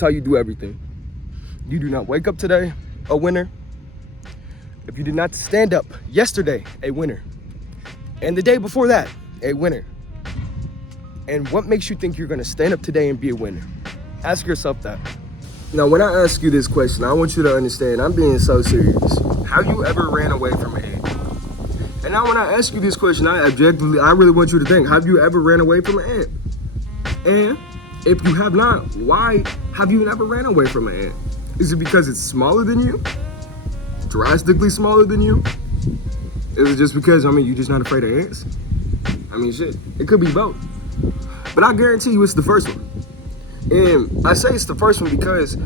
how you do everything. You do not wake up today a winner. If you did not stand up yesterday, a winner. And the day before that, a winner. And what makes you think you're gonna stand up today and be a winner? Ask yourself that. Now, when I ask you this question, I want you to understand, I'm being so serious. Have you ever ran away from an ant? And now when I ask you this question, I really want you to think, have you ever ran away from an ant? And if you have not, why have you never ran away from an ant? Is it because it's smaller than you? Drastically smaller than you? Is it just because, you're just not afraid of ants? Shit, it could be both. But I guarantee you it's the first one. And I say it's the first one because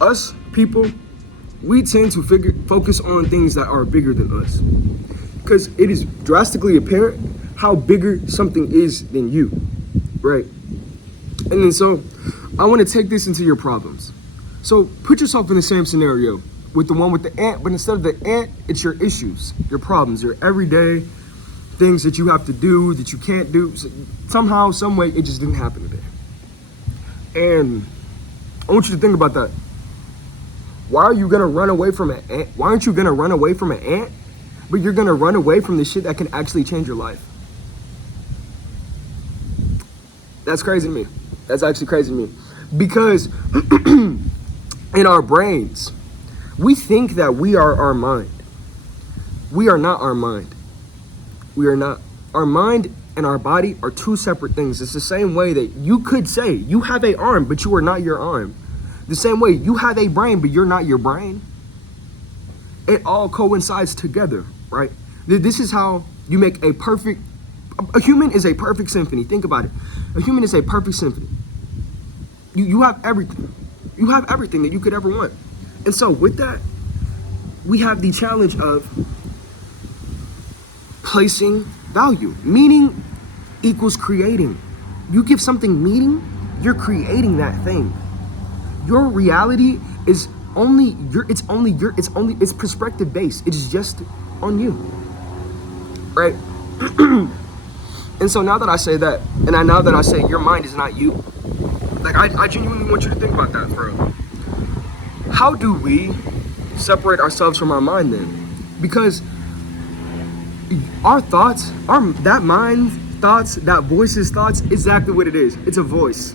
us people, we tend to focus on things that are bigger than us. Because it is drastically apparent how bigger something is than you, right? And then so, I want to take this into your problems. So put yourself in the same scenario with the one with the ant, but instead of the ant, it's your issues, your problems, your everyday things that you have to do, that you can't do. Somehow, some way, it just didn't happen today. And I want you to think about that. Why are you gonna run away from an ant? Why aren't you gonna run away from an ant, but you're gonna run away from the shit that can actually change your life? That's crazy to me. That's actually crazy to me. Because in our brains, we think that we are our mind. We are not our mind. We are not. Our mind and our body are two separate things. It's the same way that you could say you have an arm, but you are not your arm. The same way you have a brain, but you're not your brain. It all coincides together, right? This is how you make a human is a perfect symphony. Think about it. A human is a perfect symphony. You have everything. You have everything that you could ever want. And so with that, we have the challenge of placing value. Meaning equals creating. You give something meaning, you're creating that thing. Your reality is it's perspective based. It is just on you. Right? And so now that I say that, and now that I say your mind is not you, I genuinely want you to think about that for a minute. How do we separate ourselves from our mind then? Because our thoughts, that mind thoughts, that voice's thoughts, exactly what it is. It's a voice.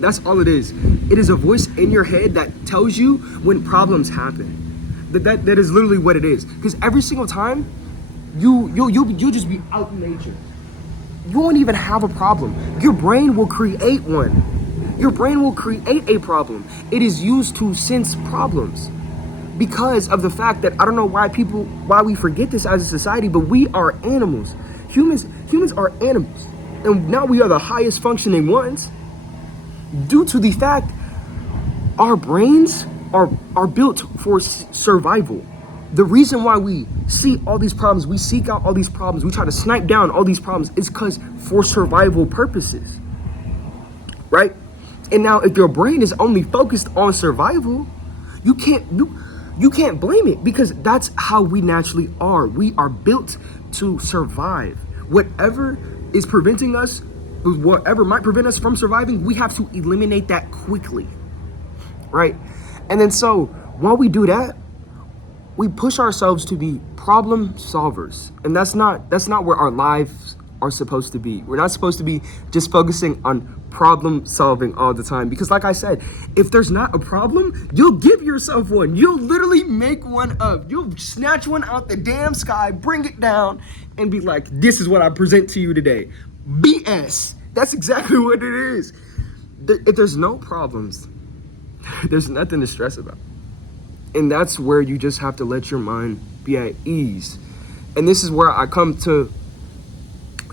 That's all it is. It is a voice in your head that tells you when problems happen. That is literally what it is. Because every single time, you'll just be out in nature. You won't even have a problem. Your brain will create one. Your brain will create a problem. It is used to sense problems. Because of the fact that, I don't know why we forget this as a society, but we are animals. Humans are animals. And now we are the highest functioning ones due to the fact our brains are built for survival. The reason why we see all these problems, we seek out all these problems, we try to snipe down all these problems is because for survival purposes, right? And now if your brain is only focused on survival, you can't blame it because that's how we naturally are. We are built to survive. Whatever is preventing us, whatever might prevent us from surviving, we have to eliminate that quickly, right? And then so while we do that, we push ourselves to be problem solvers. And that's not where our lives are supposed to be. We're not supposed to be just focusing on problem solving all the time. Because like I said, if there's not a problem, you'll give yourself one. You'll literally make one up. You'll snatch one out the damn sky, bring it down, and be like, this is what I present to you today. BS. That's exactly what it is. If there's no problems, there's nothing to stress about. And that's where you just have to let your mind be at ease. And this is where I come to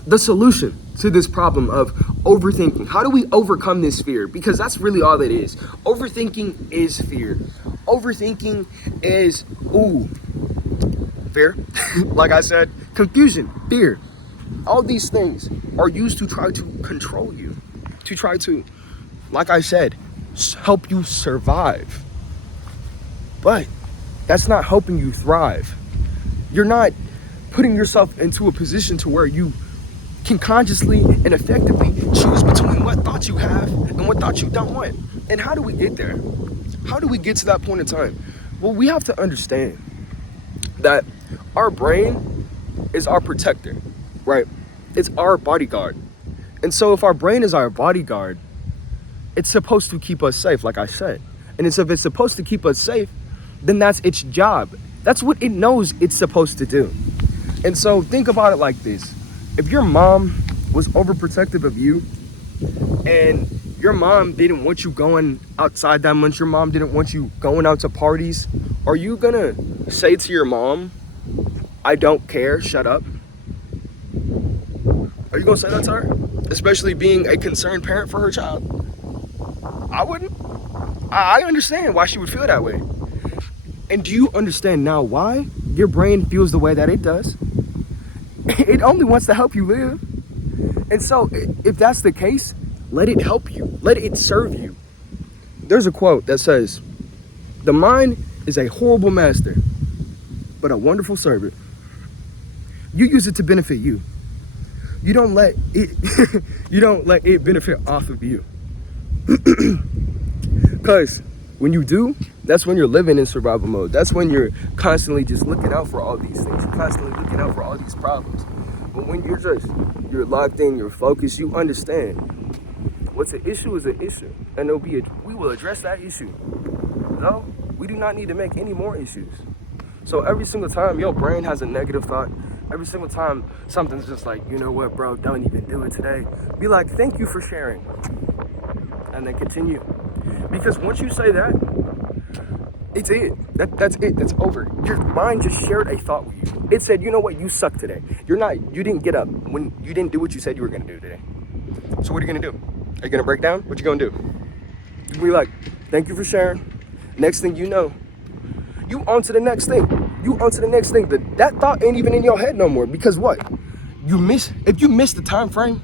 the solution to this problem of overthinking. How do we overcome this fear? Because that's really all it is. Overthinking is fear. Overthinking is, fear. Like I said, confusion, fear. All these things are used to try to control you. To try to, like I said, help you survive. But that's not helping you thrive. You're not putting yourself into a position to where you can consciously and effectively choose between what thoughts you have and what thoughts you don't want. And how do we get there? How do we get to that point in time? Well, we have to understand that our brain is our protector, right? It's our bodyguard. And so if our brain is our bodyguard, it's supposed to keep us safe, like I said. And if it's supposed to keep us safe, then that's its job. That's what it knows it's supposed to do. And so think about it like this. If your mom was overprotective of you and your mom didn't want you going outside that much, your mom didn't want you going out to parties, are you gonna say to your mom, I don't care, shut up? Are you gonna say that to her? Especially being a concerned parent for her child? I wouldn't. I understand why she would feel that way. And do you understand now why your brain feels the way that it does? It only wants to help you live. And so if that's the case, let it help you. Let it serve you. There's a quote that says, the mind is a horrible master, but a wonderful servant. You use it to benefit you. You don't let it benefit off of you. Because when you do, that's when you're living in survival mode. That's when you're constantly just looking out for all these things. You're constantly looking out for all these problems. But when you're locked in, you're focused, you understand what's an issue is an issue. And we will address that issue. No, we do not need to make any more issues. So every single time your brain has a negative thought, every single time something's just like, you know what, bro, don't even do it today. Be like, thank you for sharing. And then continue. Because once you say that, it's it. That's it. That's over. Your mind just shared a thought with you. It said, you know what, you suck today. You didn't get up when you didn't do what you said you were gonna do today. So what are you gonna do? Are you gonna break down? What you gonna do? You be like, thank you for sharing. Next thing you know, you on to the next thing. That thought ain't even in your head no more. Because what? If you missed the time frame,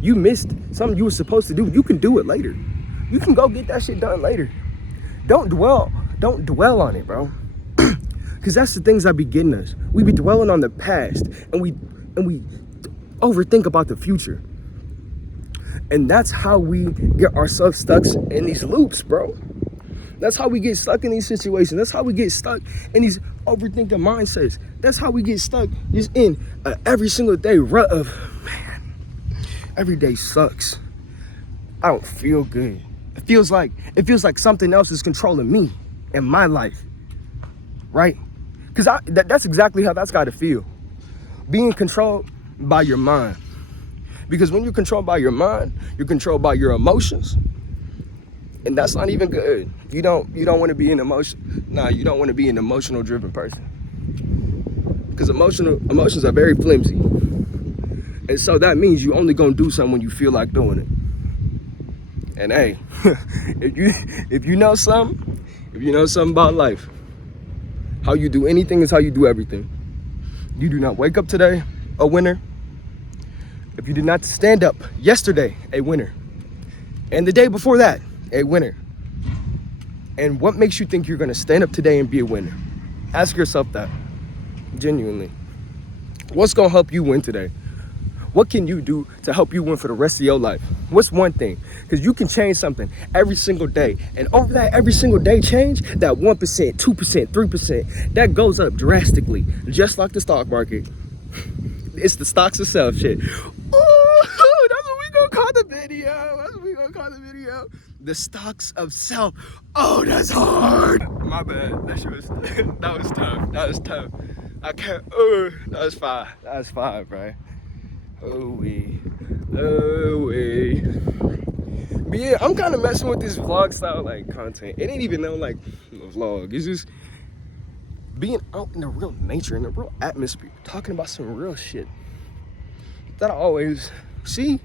you missed something you were supposed to do, you can do it later. You can go get that shit done later. Don't dwell on it, bro. Because that's the things that be getting us. We be dwelling on the past and we overthink about the future. And that's how we get ourselves stuck in these loops, bro. That's how we get stuck in these situations. That's how we get stuck in these overthinking mindsets. That's how we get stuck just in every single day rut of, man, every day sucks. I don't feel good. It feels like something else is controlling me and my life, right? Because that's exactly how that's got to feel. Being controlled by your mind. Because when you're controlled by your mind, you're controlled by your emotions. And that's not even good. You don't want to be an you don't want to be an emotional driven person. Because emotions are very flimsy. And so that means you only gonna do something when you feel like doing it. And hey, if you know something about life, how you do anything is how you do everything. You do not wake up today a winner. If you did not stand up yesterday, a winner. And the day before that, a winner. And what makes you think you're gonna stand up today and be a winner? Ask yourself that, genuinely. What's gonna help you win today? What can you do to help you win for the rest of your life? What's one thing? Because you can change something every single day. And over that every single day change, that 1%, 2%, 3%, that goes up drastically. Just like the stock market. It's the stocks itself, shit. Ooh, that's what we gonna call the video. The stocks of self. Oh, that's hard. My bad. That was tough. I can't. That was five, bro. Oh wee. But yeah, I'm kind of messing with this vlog style like content. It ain't even no like vlog. It's just being out in the real nature, in the real atmosphere, talking about some real shit that I always see.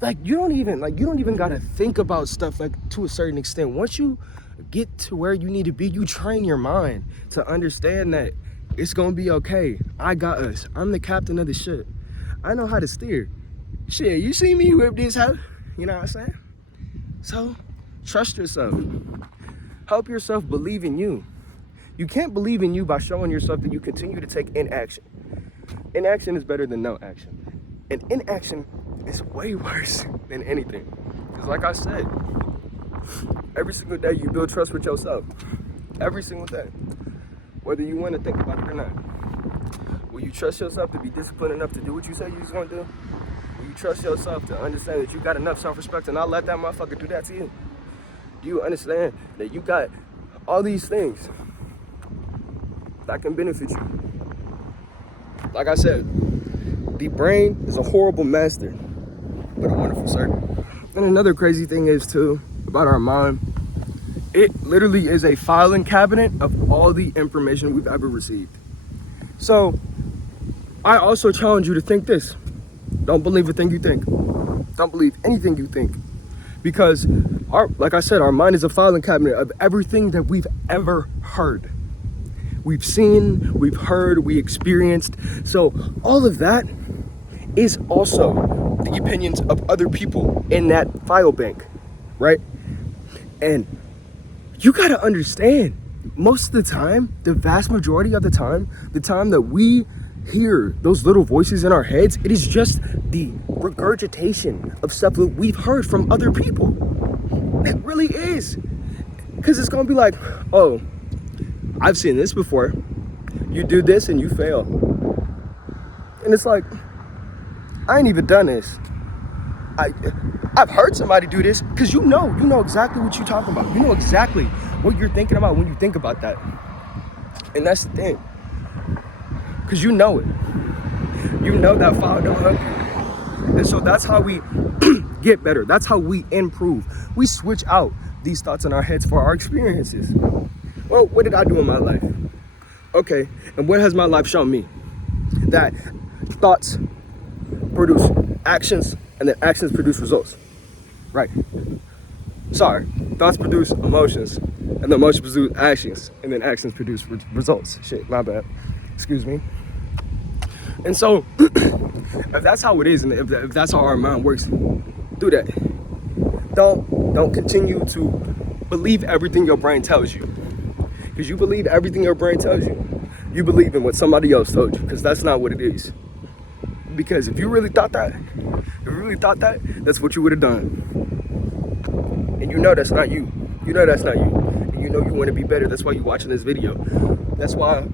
Like you don't even gotta think about stuff like to a certain extent. Once you get to where you need to be, you train your mind to understand that it's gonna be okay. I got us. I'm the captain of the ship. I know how to steer. Shit, you see me whip this hoe? You know what I'm saying? So, trust yourself. Help yourself believe in you. You can't believe in you by showing yourself that you continue to take inaction. Inaction is better than no action. And inaction is way worse than anything. Because like I said, Every single day you build trust with yourself. Every single day. Whether you want to think about it or not. Will you trust yourself to be disciplined enough to do what you say you're going to do? Will you trust yourself to understand that you got enough self-respect to not let that motherfucker do that to you? Do you understand that you got all these things that can benefit you? Like I said, the brain is a horrible master, but a wonderful servant. And another crazy thing is too, about our mind, it literally is a filing cabinet of all the information we've ever received. So I also challenge you to think this. Don't believe a thing you think. Don't believe anything you think. Because like I said, our mind is a filing cabinet of everything that we've ever heard. We've seen, we've heard, we experienced. So all of that is also the opinions of other people in that file bank, right? And you gotta understand, most of the time, the vast majority of the time that we hear those little voices in our heads, it is just the regurgitation of stuff that we've heard from other people. It really is. Because it's gonna be like, oh, I've seen this before. You do this and you fail. And it's like, I ain't even done this. I've heard somebody do this, because you know exactly what you're talking about. You know exactly what you're thinking about when you think about that. And that's the thing. Because you know it. You know that file don't help you. And so that's how we get better. That's how we improve. We switch out these thoughts in our heads for our experiences. Well, what did I do in my life? Okay, and what has my life shown me? That thoughts produce actions, and then actions produce results. Right. Sorry, thoughts produce emotions, and the emotions produce actions, and then actions produce results. Shit, my bad. Excuse me. And so, if that's how it is, and if that's how our mind works, do that. Don't continue to believe everything your brain tells you. Because you believe everything your brain tells you. You believe in what somebody else told you, because that's not what it is. Because if you really thought that, that's what you would have done. And you know that's not you. You know that's not you. And you know you want to be better. That's why you're watching this video. That's why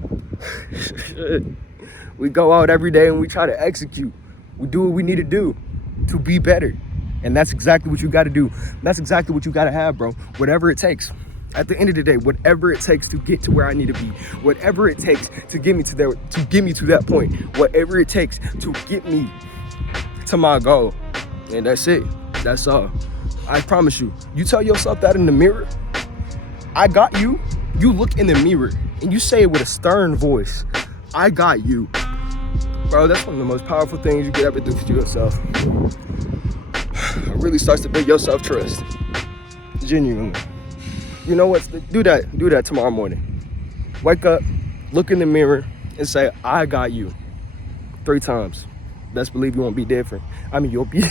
we go out every day and we try to execute. We do what we need to do to be better. And that's exactly what you got to do. That's exactly what you got to have, bro. Whatever it takes. At the end of the day, whatever it takes to get to where I need to be, whatever it takes to get me to that point, whatever it takes to get me to my goal. And that's it. That's all. I promise you. You tell yourself that in the mirror, I got you. You look in the mirror and you say it with a stern voice, I got you. Bro, that's one of the most powerful things you could ever do for yourself. It really starts to build your self-trust. Genuinely. You know what? Do that tomorrow morning. Wake up, look in the mirror, and say, I got you. 3 times. Best believe you won't be different. I mean, you'll be